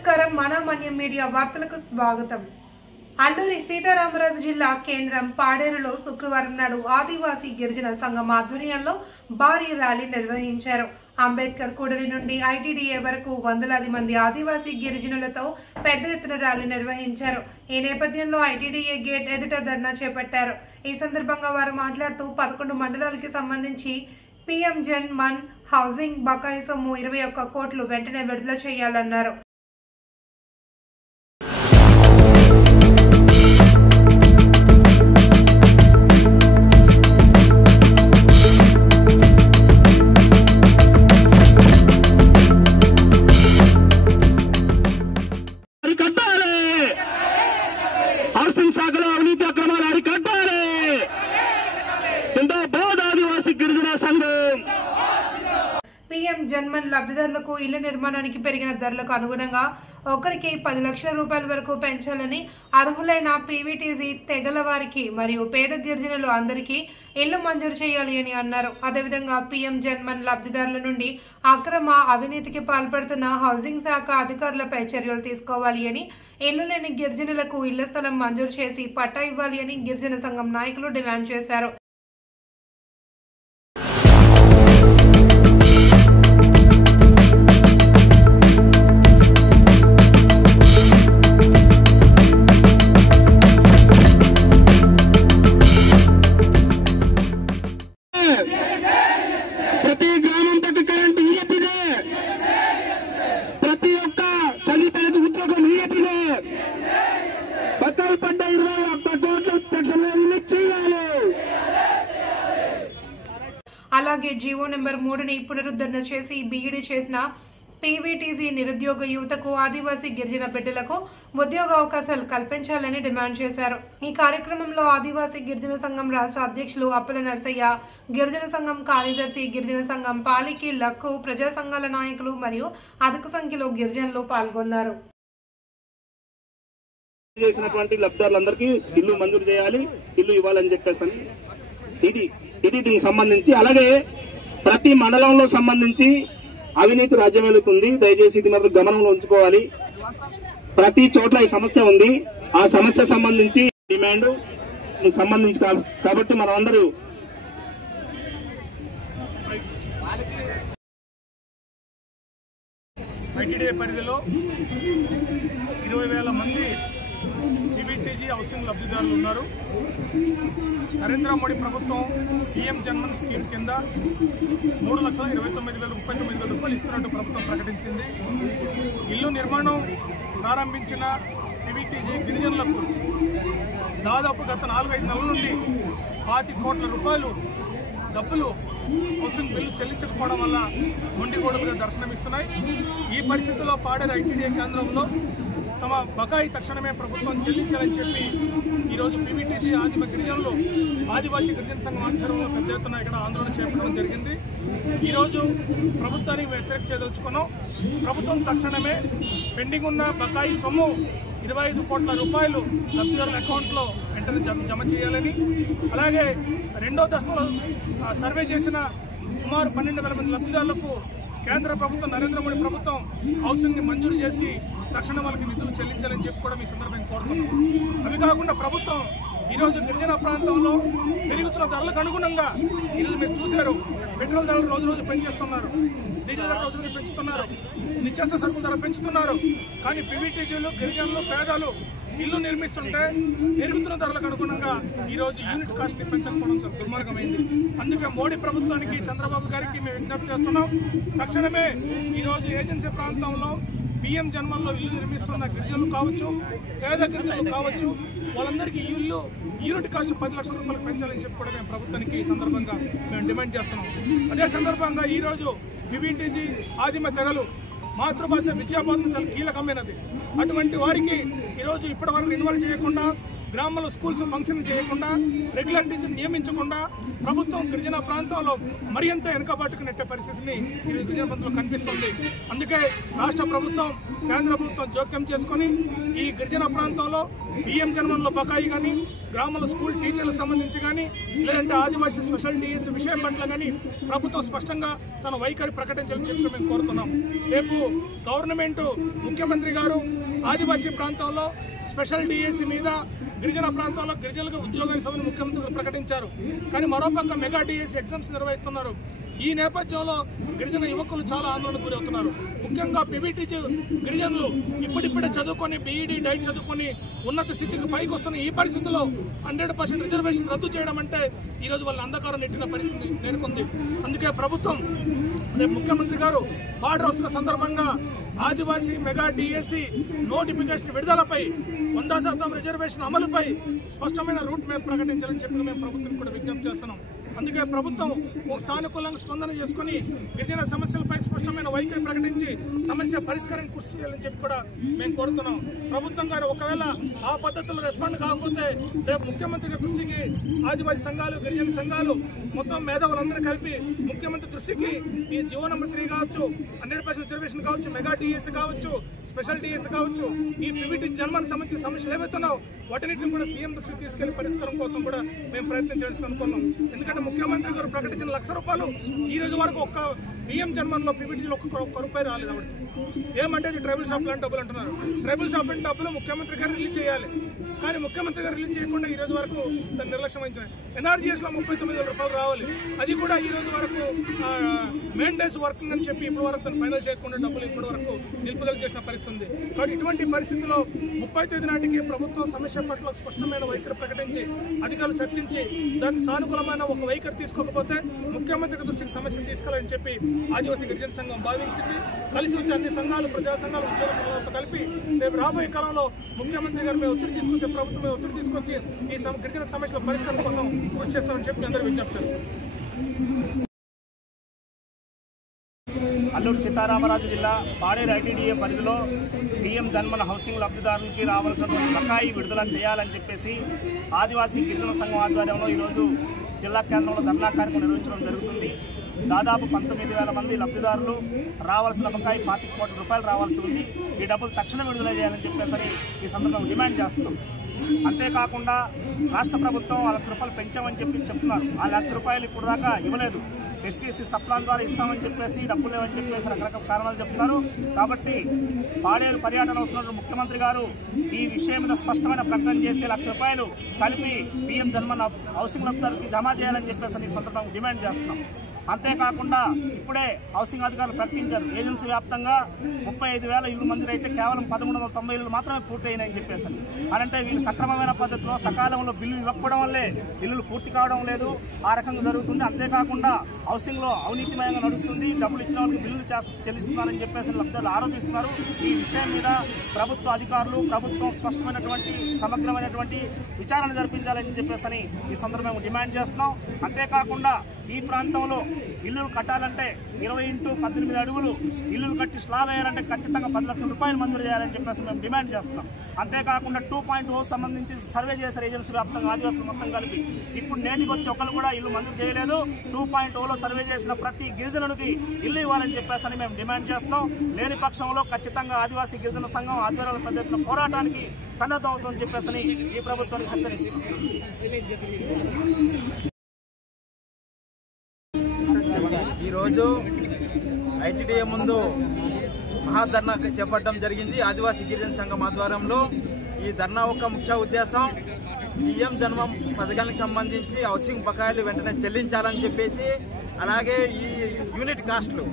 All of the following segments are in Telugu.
నమస్కారం మనమన్యం మీడియా వార్తలకు స్వాగతం। అల్లూరి సీతారామరాజు జిల్లా కేంద్రం పాడేరులో శుక్రవారం నాడు ఆదివాసీ గిరిజన సంఘం ఆధ్వర్యంలో భారీ ర్యాలీ నిర్వహించారు। అంబేద్కర్ కూడలి నుండి ఐటీడీఏ వరకు వందలాది మంది ఆదివాసీ గిరిజనులతో పెద్ద ఎత్తున ర్యాలీ నిర్వహించారు। ఈ నేపథ్యంలో ఐటీడీఏ గేట్ ఎదుట ధర్నా చేపట్టారు। ఈ సందర్భంగా వారు మాట్లాడుతూ 11 మండలాలకు సంబంధించి పీఎం జన్ మన్ హౌసింగ్ బకాయి సొమ్ము 21 కోట్లు వెంటనే విడుదల చేయాలన్నారు। పీఎం జన్మన్ లబ్ధిదారులకు ఇళ్ల నిర్మాణానికి పెరిగిన ధరలకు అనుగుణంగా ఒకరికి 10 లక్షల రూపాయల వరకు పెంచాలని, అర్హులైన పీవీటీసీ తెగల వారికి మరియు పేద గిరిజనులు అందరికీ ఇళ్లు మంజూరు చేయాలి అని అన్నారు। అదేవిధంగా పీఎం జన్మన్ లబ్ధిదారుల నుండి అక్రమ అవినీతికి పాల్పడుతున్న హౌసింగ్ శాఖ అధికారులపై చర్యలు తీసుకోవాలి అని, ఇళ్లు లేని గిరిజనులకు ఇళ్ల స్థలం మంజూరు చేసి పట్టా ఇవ్వాలి అని గిరిజన సంఘం నాయకులు డిమాండ్ చేశారు। అలాగే జీవో నెంబర్ 3ని పునరుద్ధరణ చేసి బీఈడీ చేసిన పీవీటీసీ నిరుద్యోగ యువతకు, ఆదివాసీ గిరిజన బిడ్డలకు ఉద్యోగ అవకాశాలు కల్పించాలని డిమాండ్ చేశారు। ఈ కార్యక్రమంలో ఆదివాసీ గిరిజన సంఘం రాష్ట్ర అధ్యక్షులు అప్పల నర్సయ్య, గిరిజన సంఘం కార్యదర్శి, గిరిజన సంఘం పాలికి లక్కు, ప్రజా సంఘాల నాయకులు మరియు అధిక సంఖ్యలో గిరిజనులు పాల్గొన్నారు। చేసినటువంటి లబ్ధిదారులందరికీ ఇల్లు మంజూరు చేయాలి, ఇల్లు ఇవ్వాలని చెప్పేసి ఇది దీనికి సంబంధించి, అలాగే ప్రతి మండలంలో సంబంధించి అవినీతి రాజ్యమేలుతుంది। దయచేసి ఇది మాత్రం గమనంలో ఉంచుకోవాలి। ప్రతి చోట్ల ఈ సమస్య ఉంది। ఆ సమస్య సంబంధించి డిమాండ్ సంబంధించి కాబట్టి మనం అందరూ ఐటీడీఏ పరిధిలో 20,000 మంది పీవీటీసీ హౌసింగ్ లబ్ధిదారులు ఉన్నారు। నరేంద్ర మోడీ ప్రభుత్వం పీఎం జన్మన్ స్కీమ్ కింద 3,29,039 రూపాయలు ఇస్తున్నట్టు ప్రభుత్వం ప్రకటించింది। ఇల్లు నిర్మాణం ప్రారంభించిన పీవీటీసీ గిరిజనులకు దాదాపు గత 4-5 నెలల నుండి 25 కోట్ల రూపాయలు డబ్బులు హౌసింగ్ బిల్లు చెల్లించకపోవడం వల్ల మొండిగోడలుగా దర్శనమిస్తున్నాయి। ఈ పరిస్థితుల్లో పాడేరు ఐటీడీఏ కేంద్రంలో తమ బకాయి తక్షణమే ప్రభుత్వం చెల్లించాలని చెప్పి ఈరోజు పీవీటీసీ ఆదిమ గిరిజనులు, ఆదివాసీ గిరిజన సంఘం ఆధ్వర్యంలో పెద్ద ఎత్తున ఇక్కడ ఆందోళన చేపట్టడం జరిగింది। ఈరోజు ప్రభుత్వానికి హెచ్చరిక చేయదలుచుకున్నాం। ప్రభుత్వం తక్షణమే పెండింగ్ ఉన్న బకాయి సొమ్ము 25 కోట్ల రూపాయలు లబ్ధిదారుల అకౌంట్లో వెంటనే జమ చేయాలని, అలాగే రెండో దశలో సర్వే చేసిన సుమారు 12,000 మంది లబ్ధిదారులకు కేంద్ర ప్రభుత్వం, నరేంద్ర మోడీ ప్రభుత్వం హౌసింగ్ని మంజూరు చేసి తక్షణం వాళ్ళకి నిధులు చెల్లించాలని చెప్పి కూడా మీ సందర్భంగా కోరుతున్నాం। అవి కాకుండా ప్రభుత్వం ఈరోజు గిరిజన ప్రాంతంలో పెరుగుతున్న ధరలకు అనుగుణంగా ఈరోజు మీరు చూశారు, పెట్రోల్ ధరలు రోజు రోజు పెంచేస్తున్నారు, డీజిల్ ధర రోజు రోజు పెంచుతున్నారు, నిత్యావసర సరుకుల ధర పెంచుతున్నారు। కానీ పీవీటీసీలు, గిరిజనులు, పేదలు ఇల్లు నిర్మిస్తుంటే పెరుగుతున్న ధరలకు అనుగుణంగా ఈరోజు యూనిట్ కాస్ట్ని పెంచకపోవడం చాలా దుర్మార్గమైంది। అందుకే మోడీ ప్రభుత్వానికి, చంద్రబాబు గారికి మేము విజ్ఞప్తి చేస్తున్నాం, తక్షణమే ఈరోజు ఏజెన్సీ ప్రాంతంలో పీఎం జన్మల్లో ఇల్లు నిర్మిస్తున్న గిరిజనులు కావచ్చు, పేద గిరిజనులు కావచ్చు, వాళ్ళందరికీ ఇల్లు యూనిట్ కాస్ట్ 10 లక్షల రూపాయలు పెంచాలని చెప్పి కూడా మేము ప్రభుత్వానికి ఈ సందర్భంగా మేము డిమాండ్ చేస్తున్నాం। అదే సందర్భంగా ఈరోజు పీవీటీసీ ఆదిమ తెగలు మాతృభాష విద్యాబోధన చాలా కీలకమైనది। అటువంటి వారికి ఈరోజు ఇప్పటి వరకు రెన్యువల్ చేయకుండా గ్రామంలో స్కూల్స్ ఫంక్షన్ చేయకుండా, రెగ్యులర్ టీచర్ నియమించకుండా ప్రభుత్వం గిరిజన ప్రాంతాల్లో మరింత వెనుకబాటుకు నెట్టే పరిస్థితిని ఈ గిరిజన బంధువులు కనిపిస్తుంది. అందుకే రాష్ట్ర ప్రభుత్వం, కేంద్ర ప్రభుత్వం జోక్యం చేసుకుని ఈ గిరిజన ప్రాంతంలో బియ్యం జన్మంలో బకాయి కానీ, గ్రామాల స్కూల్ టీచర్లకు సంబంధించి కానీ, లేదంటే ఆదివాసీ స్పెషల్ డిఎస్ విషయం పట్ల కానీ ప్రభుత్వం స్పష్టంగా తన వైఖరి ప్రకటించాలని చెప్పి మేము కోరుతున్నాం. రేపు గవర్నమెంట్, ముఖ్యమంత్రి గారు ఆదివాసీ ప్రాంతంలో స్పెషల్ డిఎస్సి మీద గిరిజన ప్రాంతాల్లో గిరిజనులకు ఉద్యోగాలు ఇస్తామని ముఖ్యమంత్రి ప్రకటించారు. కానీ మరోపక్క మెగా డిఎస్సి ఎగ్జామ్స్ నిర్వహిస్తున్నారు. ఈ నేపథ్యంలో గిరిజన యువకులు చాలా ఆందోళనకు గురవుతున్నారు. ముఖ్యంగా పీవీటీసీ గిరిజనులు ఇప్పుడిప్పుడే చదువుకొని బీఈడీ డైట్ చదువుకొని ఉన్నత స్థితికి పైకి వస్తున్న ఈ పరిస్థితుల్లో 100% రిజర్వేషన్ రద్దు చేయడం అంటే ఈరోజు వాళ్ళ అంధకారం నెట్టిన పరిస్థితి నేర్కొంది. అందుకే ప్రభుత్వం, రేపు ముఖ్యమంత్రి గారు బార్డర్ వస్తున్న సందర్భంగా ఆదివాసీ మెగా డిఎస్సి నోటిఫికేషన్ విడుదలపై 100% రిజర్వేషన్ అమలుపై స్పష్టమైన రూట్ మ్యాప్ ప్రకటించాలని చెప్పి మేము ప్రభుత్వం కూడా విజ్ఞప్తి చేస్తున్నాం. అందుకే ప్రభుత్వం ఒక సానుకూలంగా స్పందన చేసుకుని గిరిజన సమస్యలపై స్పష్టమైన వైఖరి ప్రకటించి సమస్య పరిష్కారానికి కృషి చేయాలని చెప్పి కూడా మేము కోరుతున్నాం. ప్రభుత్వం గారు ఒకవేళ ఆ పద్ధతులు రెస్పాండ్ కాకపోతే రేపు ముఖ్యమంత్రి దృష్టికి ఆదివాసీ సంఘాలు, గిరిజన సంఘాలు, మొత్తం మేధావులందరూ కలిపి ముఖ్యమంత్రి దృష్టికి ఈ జీవో నెంబర్ 3 కావచ్చు, 100% రిజర్వేషన్ కావచ్చు, మెగా డిఎస్సి కావచ్చు, స్పెషల్ డిఎస్సి కావచ్చు, ఈ పీవీటీ జన్మానికి సంబంధించిన సమస్యలు ఏవైతున్నావు వాటిని కూడా సీఎం దృష్టికి తీసుకెళ్లి పరిష్కారం కోసం కూడా మేము ప్రయత్నం చేయాల్సి అనుకున్నాం. ఎందుకంటే ముఖ్యమంత్రి గారు ప్రకటించిన ₹1,00,000 ఈ రోజు వరకు ఒక్క బియ్యం జన్మంలో పీవీటీలో ఒక్క రూపాయి రాలేదు. కాబట్టి ఏమంటే ట్రైబల్ షాప్ లాంటి డబ్బులు అంటున్నారు. ట్రైబల్ షాప్ లాంటి డబ్బులు ముఖ్యమంత్రి గారు రిలీజ్ చేయాలి. కానీ ముఖ్యమంత్రి గారు రిలీజ్ చేయకుండా ఈ రోజు వరకు దాన్ని నిర్లక్ష్యం వహించారు. ఎన్ఆర్జీఎస్ లో ₹39,000 రావాలి. అది కూడా ఈ రోజు వరకు మెయిన్ డేస్ వర్కింగ్ అని చెప్పి ఇప్పటి వరకు దాన్ని ఫైనల్ చేయకుండా డబ్బులు ఇప్పటి వరకు నిలుపుదల చేసిన పరిస్థితి ఉంది. కాబట్టి ఇటువంటి పరిస్థితుల్లో 30వ తేదీ నాటికి ప్రభుత్వం సమస్య పట్ల స్పష్టమైన వైఖరి ప్రకటించి అధికారులు చర్చించి దానికి సానుకూలమైన ఒక వైఖరి తీసుకోకపోతే ముఖ్యమంత్రి దృష్టికి సమస్యను తీసుకెళ్లాలని చెప్పి ఆదివాసీ గిరిజన సంఘం భావించింది. కలిసి వచ్చే అన్ని సంఘాలు, ప్రజా సంఘాలు, ఉద్యోగ సంఘాలతో కలిపి రేపు రాబోయే కాలంలో ముఖ్యమంత్రి గారు మేము ఒత్తిడి తీసుకొచ్చి, ప్రభుత్వం ఒత్తిడి తీసుకొచ్చి ఈ గిరిజన సమస్యల పరిష్కారం కోసం కృషి చేస్తామని చెప్పి అందరూ విజ్ఞప్తి చేస్తాం. అల్లూరు సీతారామరాజు జిల్లా పాడేరు ఐటీడీఏ పరిధిలో బియ్యం జన్మన హౌసింగ్ లబ్ధిదారులకి రావాల్సిన బకాయి విడుదల చేయాలని చెప్పేసి ఆదివాసీ గిరిజన సంఘం ఆధ్వర్యంలో ఈరోజు జిల్లా కేంద్రంలో ధర్నా కార్యక్రమం నిర్వహించడం జరుగుతుంది. దాదాపు 19,000 మంది లబ్ధిదారులు రావాల్సిన బకాయి ₹25 కోట్ల రావాల్సి ఉంది. ఈ డబ్బులు తక్షణం విడుదల చేయాలని చెప్పేసి ఈ సందర్భంగా డిమాండ్ చేస్తున్నాం. అంతేకాకుండా రాష్ట్ర ప్రభుత్వం ₹1,00,000 పెంచామని చెప్తున్నారు. ఆ ₹1,00,000 ఇప్పుడు దాకా ఇవ్వలేదు. ఎస్సీఎస్సీ సప్లాన్ ద్వారా ఇస్తామని చెప్పేసి డబ్బులు లేవని చెప్పేసి రకరకాల కారణాలు చెప్తున్నారు. కాబట్టి పాడేరు పర్యటన వస్తున్న ముఖ్యమంత్రి గారు ఈ విషయం మీద స్పష్టమైన ప్రకటన చేసి ₹1,00,000 కలిపి బియ్యం జన్మన హౌసింగ్ లబ్ధిదారులకి జమ చేయాలని చెప్పేసి ఈ సందర్భంగా డిమాండ్ చేస్తున్నాం. అంతేకాకుండా ఇప్పుడే హౌసింగ్ అధికారులు ప్రకటించారు, ఏజెన్సీ వ్యాప్తంగా 35,000 ఇల్లు మంజూరు అయితే కేవలం 1,390 ఇల్లు మాత్రమే పూర్తయినాయని చెప్పేసి. అంటే వీళ్ళు సక్రమమైన పద్ధతిలో సకాలంలో బిల్లు ఇవ్వకపోవడం వల్లే ఇల్లులు పూర్తి కావడం లేదు. ఆ రకంగా జరుగుతుంది. అంతేకాకుండా హౌసింగ్లో అవినీతిమయంగా నడుస్తుంది. డబ్బులు ఇచ్చిన వాళ్ళకి బిల్లులు చెల్లిస్తున్నారని చెప్పేసి లబ్ధిదారులు ఆరోపిస్తున్నారు. ఈ విషయం మీద ప్రభుత్వ అధికారులు, ప్రభుత్వం స్పష్టమైనటువంటి సమగ్రమైనటువంటి విచారణ జరిపించాలని చెప్పేసి ఈ సందర్భంగా డిమాండ్ చేస్తున్నాం. అంతేకాకుండా ఈ ప్రాంతంలో ఇల్లులు కట్టాలంటే 20x18 అడుగులు ఇల్లులు కట్టి స్లాబ్ వేయాలంటే ఖచ్చితంగా ₹10,00,000 మంజూరు చేయాలని చెప్పేసి మేము డిమాండ్ చేస్తున్నాం. అంతేకాకుండా 2.0 సంబంధించి సర్వే చేశారు ఏజెన్సీ వ్యాప్తంగా ఆదివాసులు మొత్తం కలిపి. ఇప్పుడు నేటికి వచ్చి ఒకరు కూడా ఇల్లు మంజూరు చేయలేదు. 2.0లో సర్వే చేసిన ప్రతి గిరిజనుడికి ఇల్లు ఇవ్వాలని చెప్పేసి మేము డిమాండ్ చేస్తున్నాం. లేని పక్షంలో ఖచ్చితంగా ఆదివాసీ గిరిజన సంఘం ఆధ్వర్యంలో పెద్ద ఎత్తున పోరాటానికి సన్నద్ధం అవుతుందని చెప్పేసి ఈ ప్రభుత్వానికి హెచ్చరిస్తున్నాం. ఈరోజు ఐటీడీఏ ముందు మహాధర్నా చేపట్టడం జరిగింది. ఆదివాసీ గిరిజన సంఘం ఆధ్వర్యంలో ఈ ధర్నా యొక్క ముఖ్య ఉద్దేశం బియ్యం జన్మం పథకానికి సంబంధించి హౌసింగ్ బకాయిలు వెంటనే చెల్లించాలని చెప్పేసి, అలాగే ఈ యూనిట్ కాస్ట్లు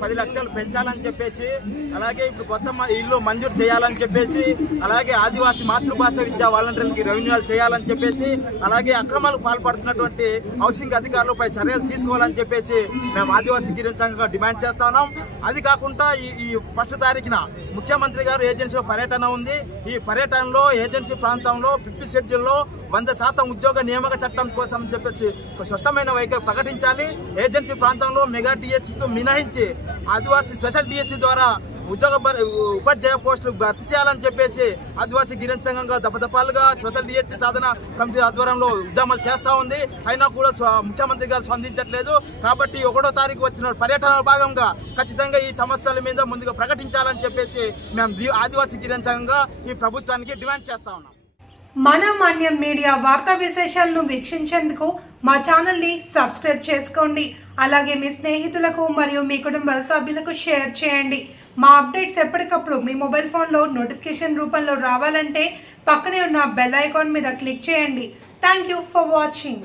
10 లక్షలు పెంచాలని చెప్పేసి, అలాగే ఇప్పుడు కొత్త ఇల్లు మంజూరు చేయాలని చెప్పేసి, అలాగే ఆదివాసీ మాతృభాష విద్యా వాలంటీర్లకి రెవెన్యూలు చేయాలని చెప్పేసి, అలాగే అక్రమాలకు పాల్పడుతున్నటువంటి హౌసింగ్ అధికారులపై చర్యలు తీసుకోవాలని చెప్పేసి మేము ఆదివాసీ గిరిజన సంఘంగా డిమాండ్ చేస్తా ఉన్నాం. అది కాకుండా ఈ 1వ తారీఖున ముఖ్యమంత్రి గారు ఏజెన్సీలో పర్యటన ఉంది. ఈ పర్యటనలో ఏజెన్సీ ప్రాంతంలో 5th షెడ్యూల్లో 100% ఉద్యోగ నియామక చట్టం కోసం చెప్పేసి స్పష్టమైన వైఖరి ప్రకటించాలి. ఏజెన్సీ ప్రాంతంలో మెగా డిఎస్సీతో మినహాయించి ఆదివాసీ స్పెషల్ డిఎస్సీ ద్వారా ఉపాధ్యాయ పోస్టులు భర్తీ చేయాలని చెప్పేసి ఆదివాసీ గిరిజన సంఘంగా దపదపాలుగా స్పెషల్ డిఎస్సీ సాధన కమిటీ ఆధ్వర్యంలో ఉద్యమాలు చేస్తూ ఉంది. అయినా కూడా ముఖ్యమంత్రి గారు స్పందించట్లేదు. కాబట్టి 1వ తారీఖు వచ్చిన పర్యటన భాగంగా ఖచ్చితంగా ఈ సమస్యల మీద ముందుగా ప్రకటించాలని చెప్పేసి మేము ఆదివాసీ గిరిజన సంఘంగా ఈ ప్రభుత్వానికి డిమాండ్ చేస్తా ఉన్నాం. మన మాన్యం మీడియా వార్తా విశేషాలను వీక్షించేందుకు మా ఛానల్ని సబ్స్క్రైబ్ చేసుకోండి. అలాగే మీ స్నేహితులకు మరియు మీ కుటుంబ సభ్యులకు షేర్ చేయండి. మా అప్డేట్స్ ఎప్పటికప్పుడు మీ మొబైల్ ఫోన్లో నోటిఫికేషన్ రూపంలో రావాలంటే పక్కనే ఉన్న బెల్ ఐకాన్ మీద క్లిక్ చేయండి. Thank you for watching.